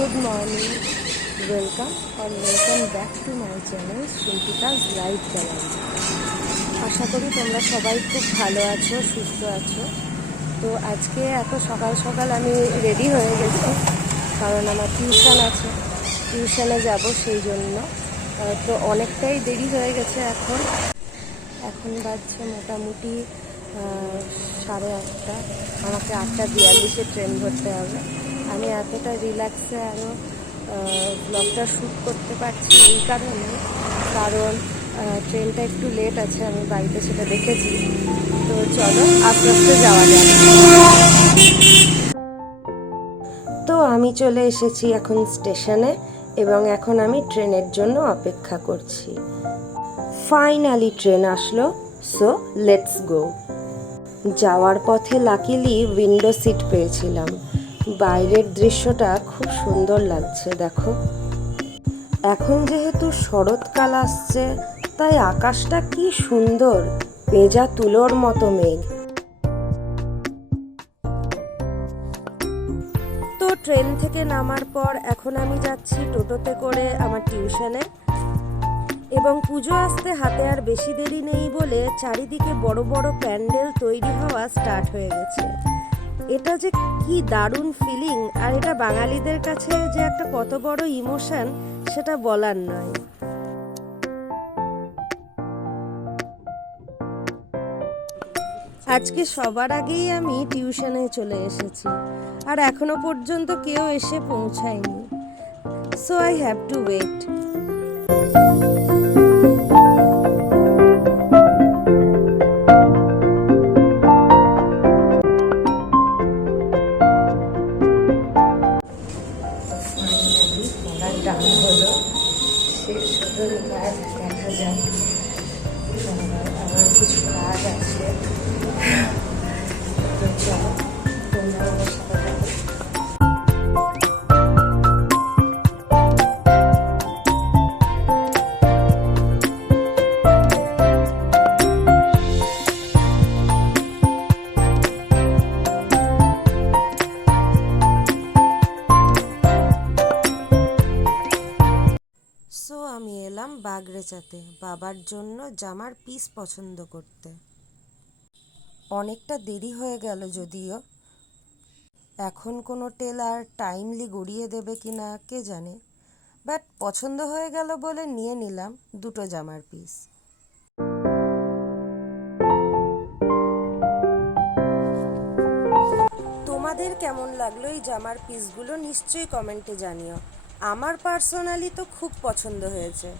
Good morning, welcome back to my channel Shrinkita's Life Channel। আশা করি তোমরা সবাই খুব ভালো আছো, সুস্থ আছো। তো আজকে এত সকাল সকাল আমি রেডি হয়ে গেছি, কারণ আমার টিউশন আছে, টিউশনে যাব সেই জন্য। তো অনেকটাই দেরি হয়ে গেছে। এখন বাজছে মোটামুটি 8:30। আমাকে 8:42-এ ট্রেন ধরতে হবে। আমি এতটা রিল্যাক্সে আরও ব্লগটা শ্যুট করতে পারছি এই কারণে, কারণ ট্রেনটা একটু লেট আছে, আমি বাড়িতে সেটা দেখেছি। তো চলো আস্তে আস্তে যাওয়া যাক। তো আমি চলে এসেছি এখন স্টেশনে, এবং এখন আমি ট্রেনের জন্য অপেক্ষা করছি। ফাইনালি ট্রেন আসলো, সো লেটস গো। যাওয়ার পথে লাকিলি উইন্ডো সিট পেয়েছিলাম। বাইরের দৃশ্যটা খুব সুন্দর লাগছে, দেখো। এখন যেহেতু শরৎকাল আসছে, তাই আকাশটা কি সুন্দর, পেঁজা তুলোর মতো মেঘ। তো ট্রেন থেকে নামার পর এখন আমি যাচ্ছি টোটোতে করে আমার টিউশনে, এবং পুজো আসতে হাতে আর বেশি দেরি নেই বলে চারিদিকে বড় বড় প্যান্ডেল তৈরি হওয়া স্টার্ট হয়ে গেছে। এটা যে কি দারুণ ফিলিং, আর এটা বাঙালিদের কাছে যে একটা কত বড় ইমোশন সেটা বলার নয়। আজকে সবার আগেই আমি টিউশনে চলে এসেছি, আর এখনো পর্যন্ত কেউ এসে পৌঁছায়নি, so I have to wait. Done হলো, শেষ হলো, কাজ দেখা যায়। আমার কিছু কাজ আছে, তো চলো তোমরা আমার সাথে থাকো। আমি এলাম বাগরেচাতে বাবার জন্য জামার পিস পছন্দ করতে। অনেকটা দেরি হয়ে গেল যদিও, এখন কোনো টেলার টাইমলি গড়িয়ে দেবে কিনা কে জানে, বাট পছন্দ হয়ে গেল বলে নিয়ে নিলাম দুটো জামার পিস। তোমাদের কেমন লাগলো এই জামার পিসগুলো নিশ্চয়ই কমেন্টে জানিও। আমার পার্সোনালি তো খুব পছন্দ হয়েছে।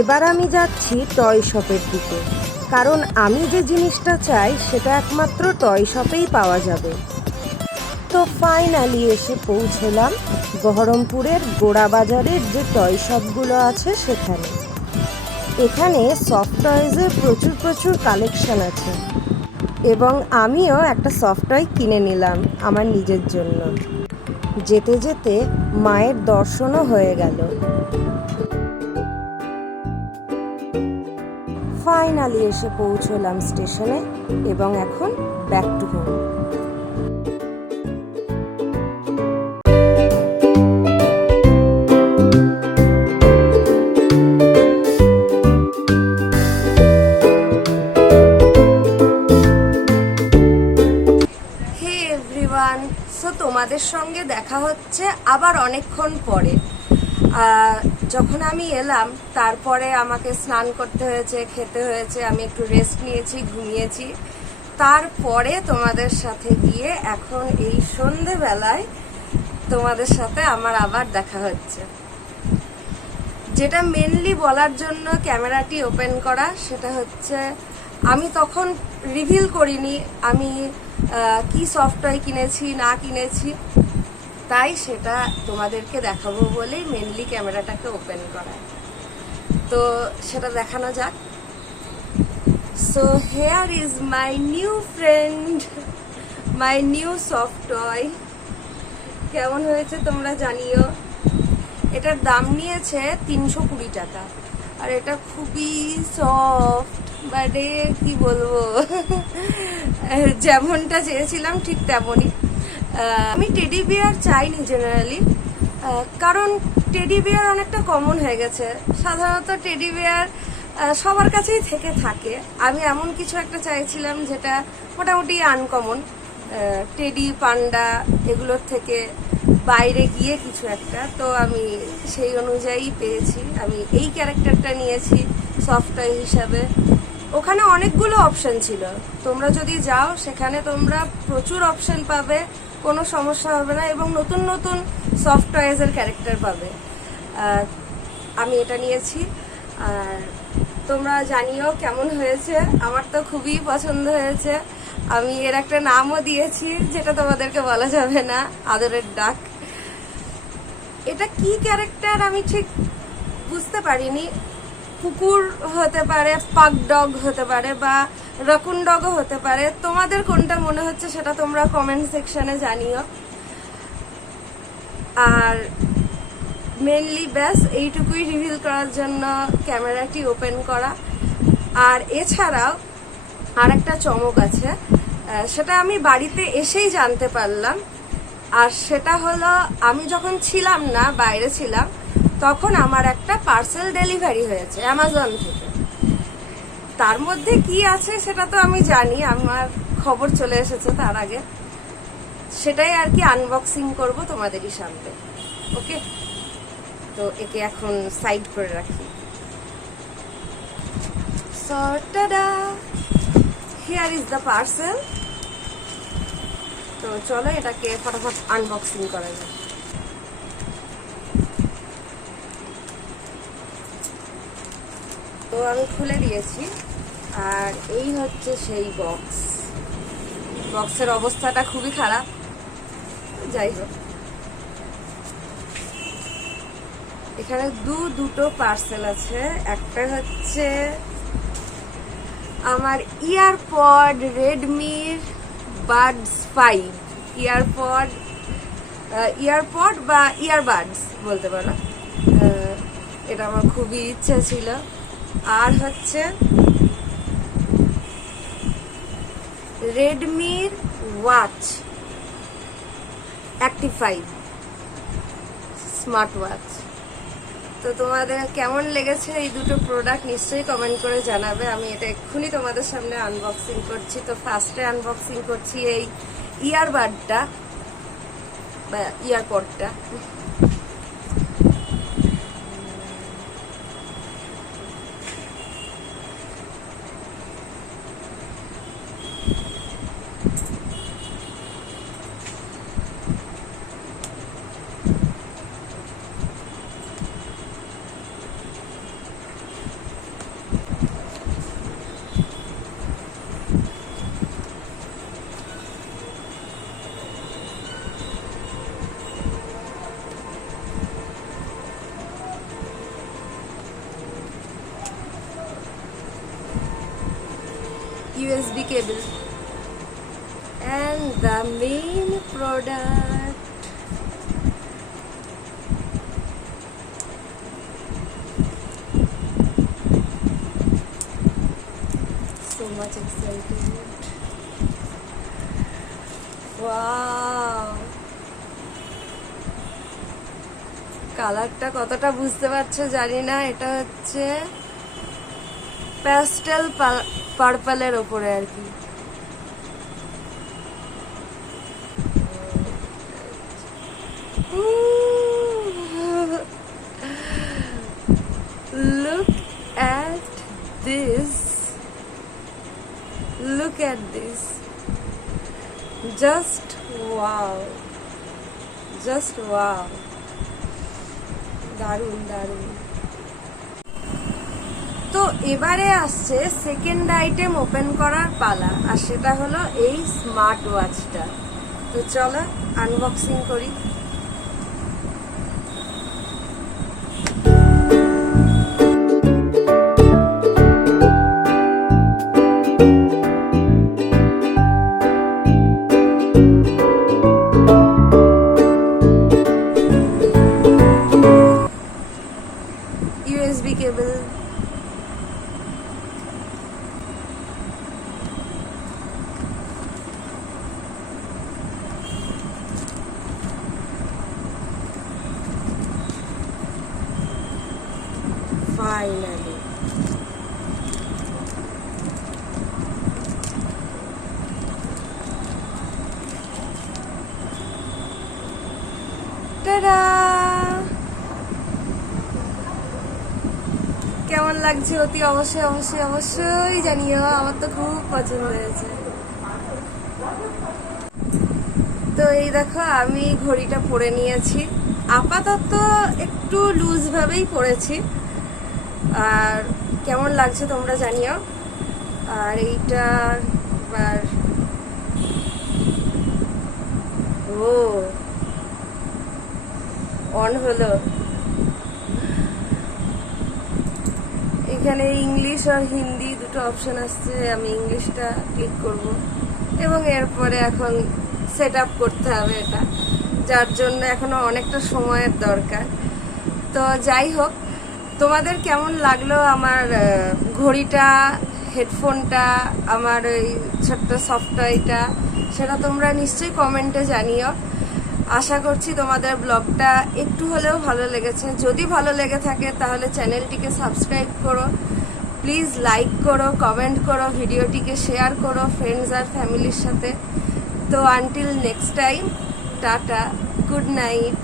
এবার আমি যাচ্ছি টয় শপের দিকে, কারণ আমি যে জিনিসটা চাই সেটা একমাত্র টয় শপেই পাওয়া যাবে। তো ফাইনালি এসে পৌঁছলাম বহরমপুরের গোড়াবাজারের যে টয় শপগুলো আছে সেখানে। এখানে সফট টয়েজের প্রচুর কালেকশন আছে, এবং আমিও একটা সফট টয় কিনে নিলাম আমার নিজের জন্য। যেতে যেতে মায়ের দর্শনও হয়ে গেল। ফাইনালি এসে পৌঁছলাম স্টেশনে, এবং এখন back to home. Hey everyone, so তোমাদের সঙ্গে দেখা হচ্ছে আবার অনেকক্ষণ পরে। যখন আমি এলাম তারপরে আমাকে স্নান করতে হয়েছে, খেতে হয়েছে, আমি একটু রেস্ট নিয়েছি, ঘুমিয়েছি। তারপরে তোমাদের সাথে গিয়ে এখন এই সন্ধেবেলায় তোমাদের সাথে আমার আবার দেখা হচ্ছে। যেটা মেনলি বলার জন্য ক্যামেরাটি ওপেন করা সেটা হচ্ছে আমি তখন রিভিল করিনি আমি কি সফটওয়্যার কিনেছি না কিনেছি, তাই সেটা তোমাদেরকে দেখাবো বলেই মেনলি ক্যামেরাটাকে ওপেন করা। তো সেটা দেখানো যাক। So here is my new friend, my new software. কেমন হয়েছে তোমরা জানিও। এটার দাম নিয়েছে 320 টাকা, আর এটা খুবই সফট, বাট কি বলবো যেমনটা চেয়েছিলাম ঠিক তেমনই। আমি টেডি বিয়ার চাইনি জেনারেলি, কারণ টেডি বিয়ার অনেকটা কমন হয়ে গেছে। সাধারণত টেডি বিয়ার সবার কাছেই থেকে থাকে। আমি এমন কিছু একটা চাইছিলাম যেটা মোটামুটি আনকমন, টেডি পান্ডা এগুলোর থেকে বাইরে গিয়ে কিছু একটা। তো আমি সেই অনুযায়ী পেয়েছি। আমি এই ক্যারেক্টারটা নিয়েছি সফটওয়্যার হিসাবে। ওখানে অনেকগুলো অপশন ছিল, তোমরা যদি যাও সেখানে তোমরা প্রচুর অপশন পাবে, কোনো সমস্যা হবে না, এবং নতুন নতুন সফটওয়্যারের ক্যারেক্টার পাবে। আমি এটা নিয়েছি, আর তোমরা জানিও কেমন হয়েছে। আমার তো খুবই পছন্দ হয়েছে। আমি এর একটা নামও দিয়েছি যেটা তোমাদেরকে বলা যাবে না, আদরের ডাক। এটা কি ক্যারেক্টার আমি ঠিক বুঝতে পারিনি। কুকুর হতে পারে, পাগ ডগ হতে পারে, বা রকুন ডগও হতে পারে। তোমাদের কোনটা মনে হচ্ছে সেটা তোমরা কমেন্ট সেকশনে জানিও। আর মেনলি ব্যাস এইটুকুই রিভিল করার জন্য ক্যামেরাটি ওপেন করা। আর এছাড়াও আর একটা চমক আছে, সেটা আমি বাড়িতে এসেই জানতে পারলাম। আর সেটা হলো, আমি যখন ছিলাম না, বাইরে ছিলাম, তখন আমার একটা পার্সেল ডেলিভারি হয়েছে অ্যামাজন থেকে। তার মধ্যে কি আছে সেটা তো আমি জানি, আমার খবর চলে এসেছে তার আগে। সেটাই আর কি আনবক্সিং করব তোমাদেরই সামনে। ওকে, তো একে এখন সাইড করে রাখি। So ta-da, here is the parcel. তো চলো এটাকে ফটাফট আনবক্সিং করা যায়। তো আমি খুলে দিয়েছি, আর এই হচ্ছে সেই বক্স। বক্সের অবস্থাটা খুবই খারাপ, যাই হোক। এখানে দুটো পার্সেল আছে। একটা হচ্ছে আমার ইয়ারপড, রেডমির বাডস 5 ইয়ারপড বা ইয়ারবাডস বলতে পারো। এটা আমার খুবই ইচ্ছা ছিল। আর হচ্ছে রেডমির ওয়াচ অ্যাক্টিভ 5 স্মার্ট ওয়াচ। তো তোমাদের কেমন লেগেছে এই দুটো প্রোডাক্ট নিশ্চয়ই কমেন্ট করে জানাবে। আমি এটা এক্ষুনি তোমাদের সামনে আনবক্সিং করছি। তো ফার্স্টে আনবক্সিং করছি এই ইয়ারবাডটা বা ইয়ারপডটা। USB cable and the main product. So much excited. Wow, কালারটা কতটা বুঝতে পারছো জানি না। এটা হচ্ছে প্যাস্টেল পার্পলের ওপরে আর কি। Look at this. Look at this. Just wow, just wow, দারুণ দারুণ। তো এবারে আসছে সেকেন্ড আইটেম ওপেন করার পালা, আর সেটা হলো এই স্মার্ট ওয়াচটা। তো চলো আনবক্সিং করি। ইউএসবি কেবল, ফাইনালি টাডা! কেমন লাগছে অতি অবশ্যই অবশ্যই অবশ্যই জানিও, আমার তো খুব পছন্দ হয়েছে। তো এই দেখো আমি ঘড়িটা পরে নিয়েছি, আপাতত একটু লুজ ভাবেই পরেছি, আর কেমন লাগছে তোমরা জানিও। আর এইটা এবার ও অন হলো। এখানে ইংলিশ আর হিন্দি দুটো অপশন আসছে, আমি ইংলিশটা ক্লিক করব এবং এরপরে এখন সেট আপ করতে হবে এটা, যার জন্য এখনো অনেকটা সময়ের দরকার। তো যাই হোক, তোমাদের কেমন লাগলো আমার ঘড়িটা, হেডফোনটা, আমার ওই ছোট্ট সফটওয়্যারটা, সেটা তোমরা নিশ্চয়ই কমেন্টে জানিও। আশা করছি তোমাদের ব্লগটা একটু হলেও ভালো লেগেছে। যদি ভালো লেগে থাকে তাহলে চ্যানেলটিকে সাবস্ক্রাইব করো, প্লিজ লাইক করো, কমেন্ট করো, ভিডিওটিকে শেয়ার করো ফ্রেন্ডস আর ফ্যামিলির সাথে। তো until next time, tata, good night.